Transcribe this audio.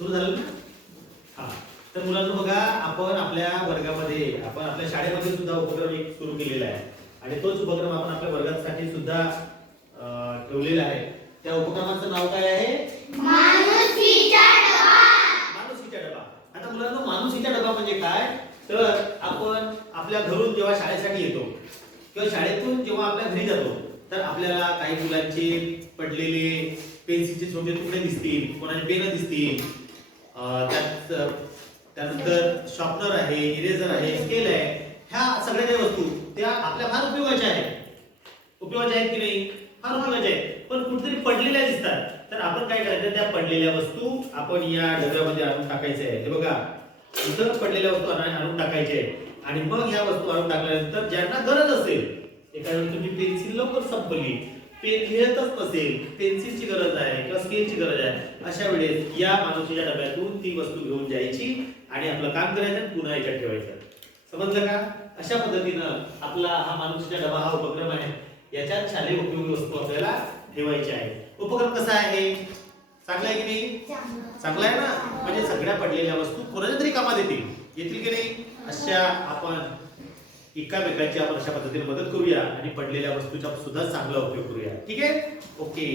सुरू झालं ना? हा. तर मुलांनो बघा, आपण आपल्या वर्गामध्ये, आपण आपल्या शाळेमध्ये सुद्धा उपक्रम एक सुरू केलेला आहे आणि तोच उपक्रम आपण आपल्या वर्गासाठी सुद्धा ठेवलेला आहे. त्या उपक्रमाचं नाव काय आहे? माणुसकीचा डबा. माणुसकीचा डबा. आता मुलांनो, माणुसकीचा डबा म्हणजे काय? तर आपण आपल्या घरून जेव्हा शाळेसाठी येतो किंवा शाळेतून जेव्हा आपल्या घरी जातो, तर आपल्याला काही मुलांचे पडलेले पेन्सिलचे छोटे तुकडे दिसतील, कोणाचे पेन दिसतील, त्यानंतर शॉर्पनर आहे, इरेजर आहे, स्केल आहे. ह्या सगळ्या ज्या वस्तू त्या आपल्या फार उपयोगाच्या आहेत. उपयोगाच्या आहेत की नाही? फार उपयोगाच्या आहेत. पण कुठेतरी पडलेल्या दिसतात, तर आपण काय करायचं? त्या पडलेल्या वस्तू आपण या डब्यामध्ये आणून टाकायच्या आहेत. हे बघा, इथं पडलेल्या वस्तू आणून टाकायच्या आहेत आणि मग ह्या वस्तू आणून टाकल्यानंतर ज्यांना गरज असेल, एखाद्या वेळी तुमची पेन्सिल लवकर संपली, पेन लिहतच नसेल, पेन्सिलची गरज आहे किंवा स्केलची गरज आहे, अशा वेळेस या माणुसकीच्या डब्यातून ती वस्तू घेऊन जायची आणि आपलं काम करायचं आणि पुन्हा याच्यात ठेवायचं. समजलं का? अशा पद्धतीनं आपला हा माणुसकीचा डबा हा उपक्रम आहे. याच्यात शालेय उपयोगी वस्तू आपल्याला ठेवायच्या आहेत. उपक्रम कसा आहे? चांगला आहे की नाही? चांगला आहे ना? म्हणजे सगळ्या पडलेल्या वस्तू कोणाच्या तरी कामात येतील की नाही? अशा आपण एकामेकांची आपण अशा पद्धतीने मदत करूया आणि पडलेल्या वस्तूचा सुद्धा चांगला उपयोग करूया. ठीक आहे? ओके.